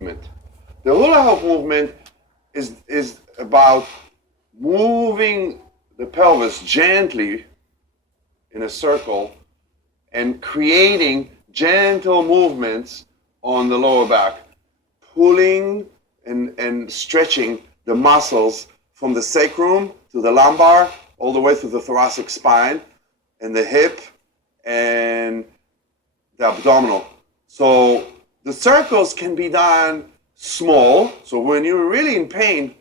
movement. The hula hoop movement is about moving the pelvis gently in a circle and creating gentle movements on the lower back, pulling and stretching the muscles from the sacrum to the lumbar, all the way through the thoracic spine and the hip and the abdominal. So the circles can be done small. So when you're really in pain,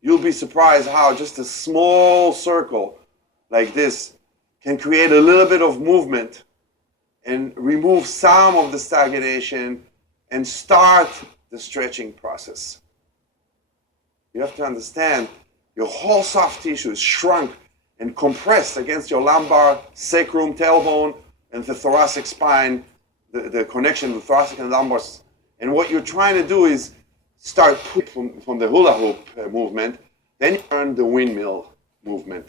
you'll be surprised how just a small circle like this can create a little bit of movement and remove some of the stagnation and start the stretching process. You have to understand your whole soft tissue is shrunk and compressed against your lumbar, sacrum, tailbone, and the thoracic spine, the connection of the thoracic and lumbar. And what you're trying to do is start from the hula hoop movement, then you learn the windmill movement.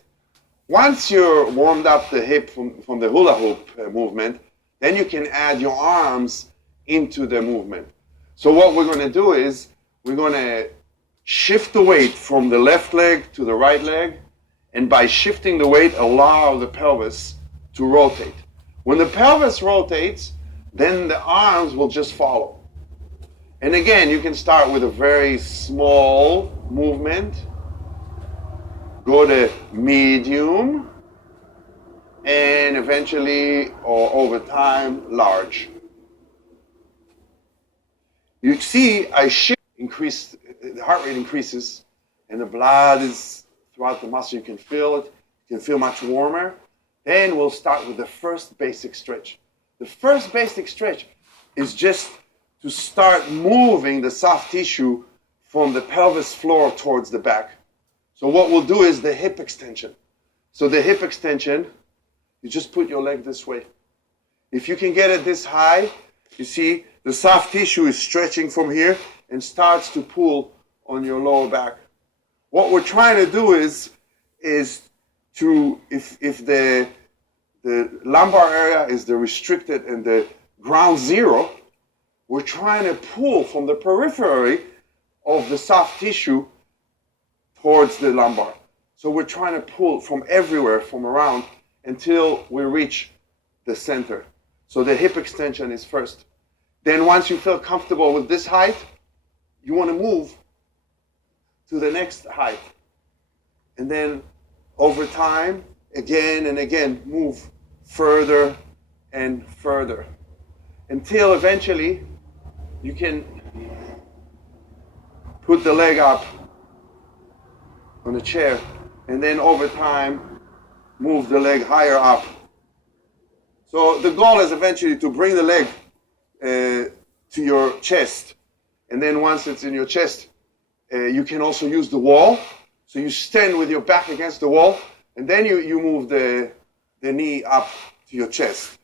Once you're warmed up the hip from the hula hoop movement, then you can add your arms into the movement. So what we're going to do is we're going to shift the weight from the left leg to the right leg, and by shifting the weight, allow the pelvis to rotate. When the pelvis rotates, then the arms will just follow. And again, you can start with a very small movement, go to medium, and eventually, or over time, large. You see, I shift, increase, the heart rate increases, and the blood is throughout the muscle. You can feel it. You can feel much warmer. Then we'll start with the first basic stretch. The first basic stretch is just to start moving the soft tissue from the pelvis floor towards the back. So what we'll do is the hip extension. So the hip extension, you just put your leg this way. If you can get it this high, you see the soft tissue is stretching from here and starts to pull on your lower back. What we're trying to do is to, if the lumbar area is the restricted and the ground zero, we're trying to pull from the periphery of the soft tissue towards the lumbar. So we're trying to pull from everywhere, from around, until we reach the center. So the hip extension is first. Then once you feel comfortable with this height, you want to move to the next height. And then over time, again and again, move further and further until eventually you can put the leg up on a chair, and then over time move the leg higher up. So the goal is eventually to bring the leg to your chest, and then once it's in your chest, you can also use the wall. So you stand with your back against the wall, and then you move the knee up to your chest.